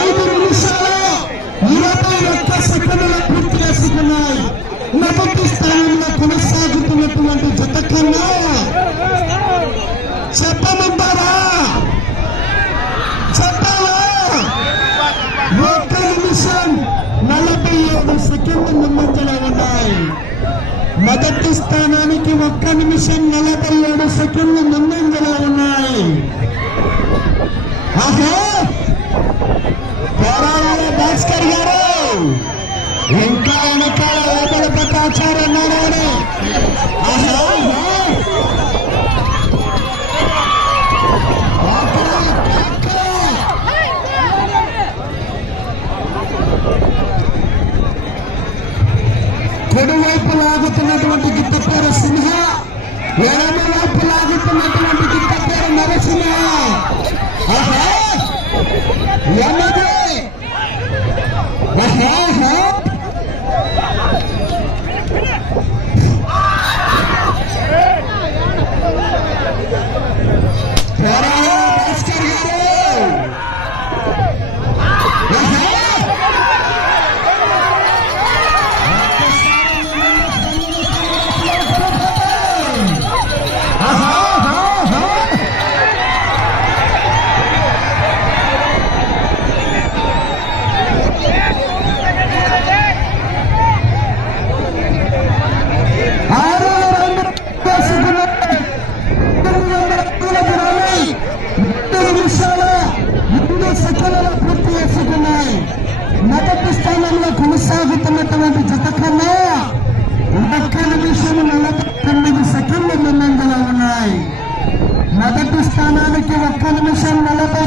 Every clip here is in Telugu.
ఐదు నిమిషాల్లో ఇరవై ఒక్క సెకండ్ల పూర్తి చేసుకున్నాయి. మొదటి స్థానంలో కొనసాగుతున్నటువంటి జత కన్నా చెప్పమంటారా చెప్పాలా? ఒక్క నిమిషం నలభై ఏడు సెకండ్లు ముందంజలో ఉన్నాయి. మొదటి స్థానానికి ఒక్క నిమిషం నలభై ఏడు సెకండ్లు ముందంజలో ఉన్నాయి. ఆహా! లస్కర్ గారు ఇంకా వెనకాల వేపల ప్రకాచారు ఉన్నారని కుడివైపు లాగుతున్నటువంటి గిట్ట పేరు సింహ ఎడమ వైపు లాగుతున్నటువంటి గిట్ట ಡಿಸ್ಟಿಕ್ ಎಕನಾಮಿಷನ್ ನಲಭೈ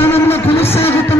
സംസ്ഥാനങ്ങളെ പുനഃസ്ഥാപിക്കണം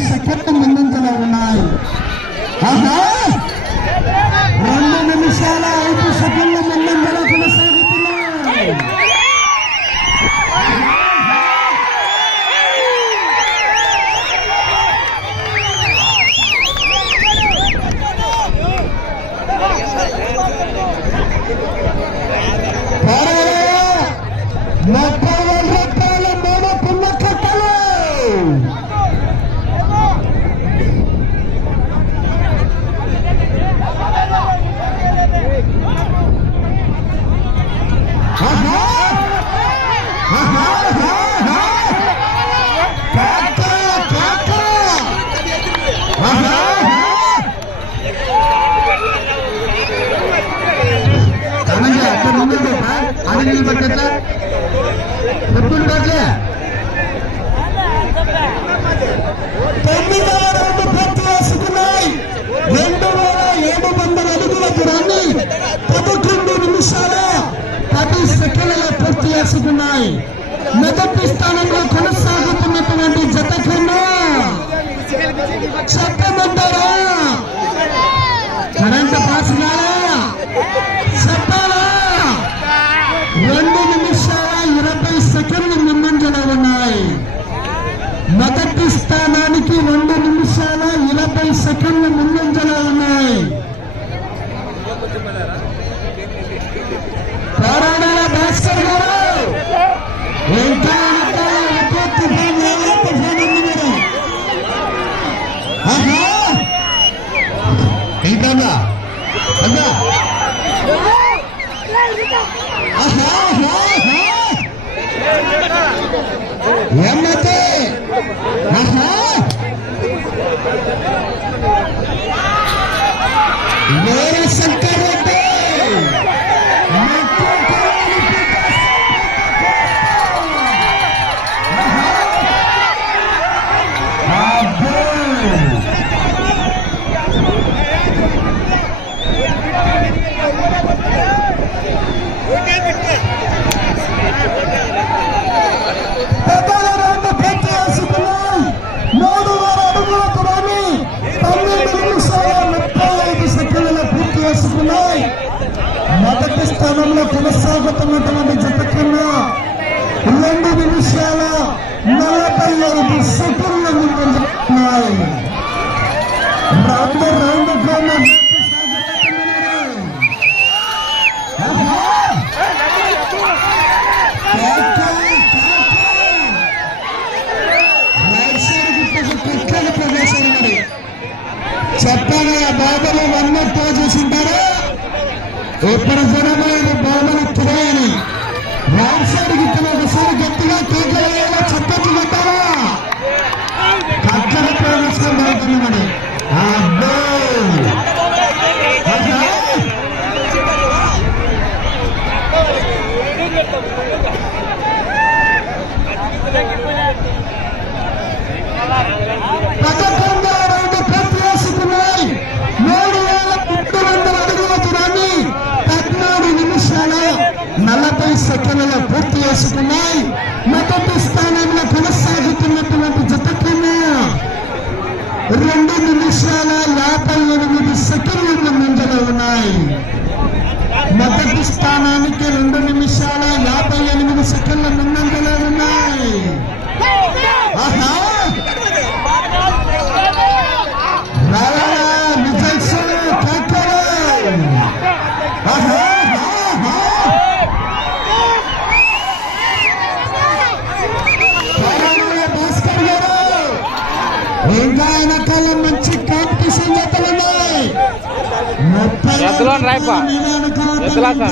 seconde ఉన్నాయి మొదటి స్థానంలో కొనసాగుతున్నటువంటి జత కన్నా చట్టమంటారా నేను స్థానంలో కొనసాగుతున్నటువంటి జత కన్నా రెండు నిమిషాల నలభై ఐదు సెకండ్ల ముందున్నాయి చెప్పాలి ఆ బాబులు వన్ నాట్తో చూసింటారా ఎప్పుడు జనమే Selasa. Ya Selasa.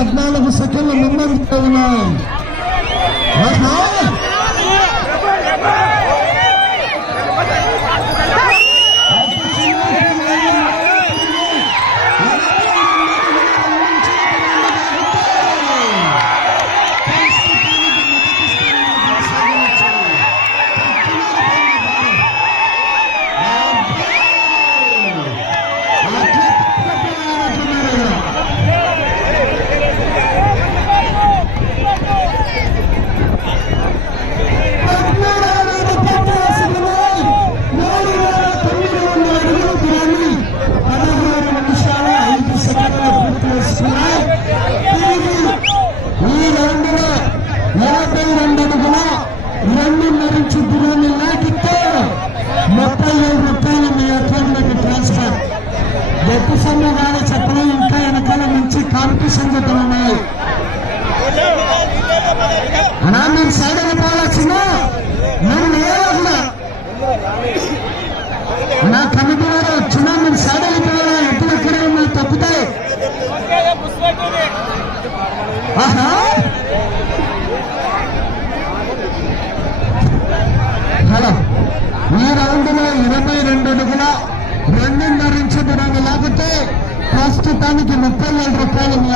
الرحمن لم يسكن من من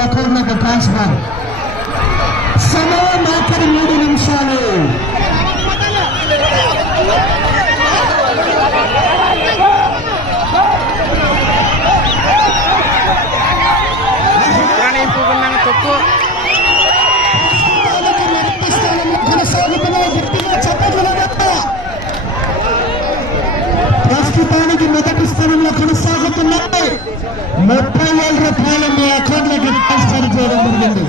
అకౌంట్లోకి ట్రాన్స్ఫర్ సమయం ఆఖరి మూడు నిమిషాలు. ప్రస్తుతానికి మొదటి స్థానంలో కొనసాగుతున్నాయి ముప్పై వేల రూపాయలు మీ అకౌంట్లోకి ట్రాన్స్ఫర్ చేయడం జరిగింది.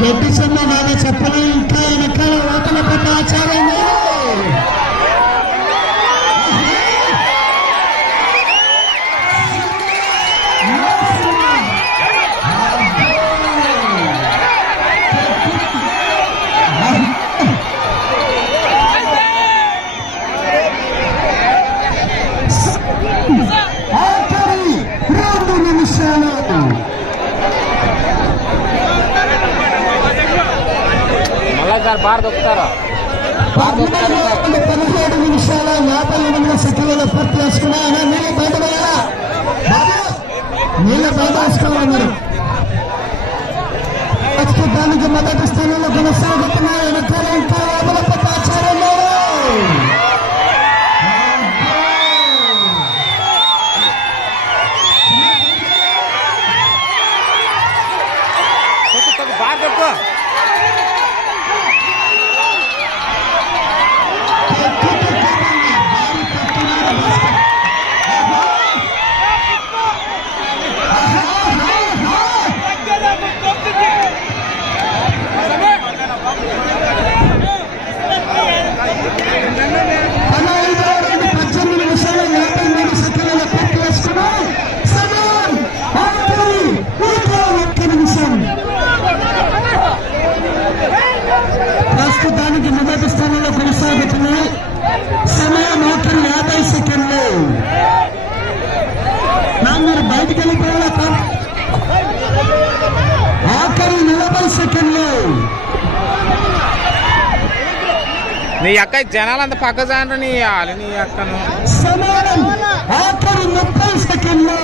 గడ్డి సొమ్మ బాగా చెప్పలు ఇంకా వెనకాల ఓటల పట్ల ఆచారం ఒకసారి సార్ బాగా పదిహేడు నిమిషాల యాభై ఎనిమిది సెకండ్లలో పూర్తి చేసుకున్నా. నీళ్ళ బయట వేయాలా బాబు నీళ్ళ బయట వేసుకోవాలి మీరు. ప్రస్తుతానికి మొదటి స్థానంలో కొనసాగుతున్నాయి నీ అక్క అంత పక్క జాండ్రు నీ ఆలు నీ అక్కను. సమానం ఆఖరి ముప్పై సెకండ్లు.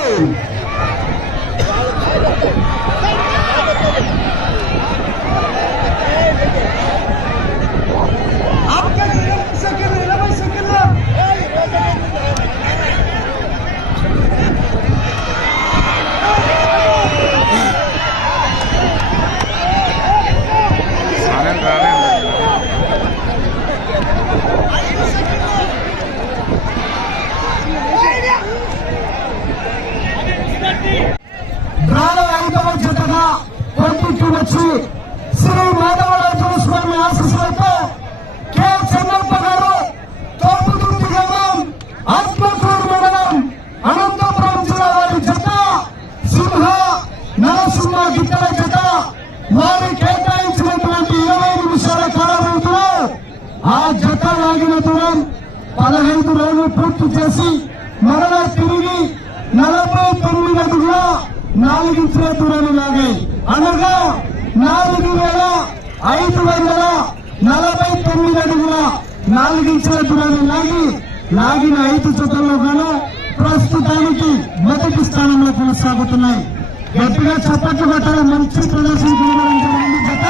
పదహైదు రోజులు పూర్తి చేసి మరలా తిరిగి నలభై తొమ్మిది అడుగుల నాలుగించిన దూరాన్ని లాగాయి అనగా నాలుగు వేల ఐదు వందల నలభై తొమ్మిది అడుగుల నాలుగించిన దూరాన్ని లాగి లాగిన ఐదు జతల్లో గాను ప్రస్తుతానికి మొదటి స్థానంలో కొనసాగుతున్నాయి. గట్టిగా చప్పట్లు కొట్టాలి మంచి ప్రదర్శన జత!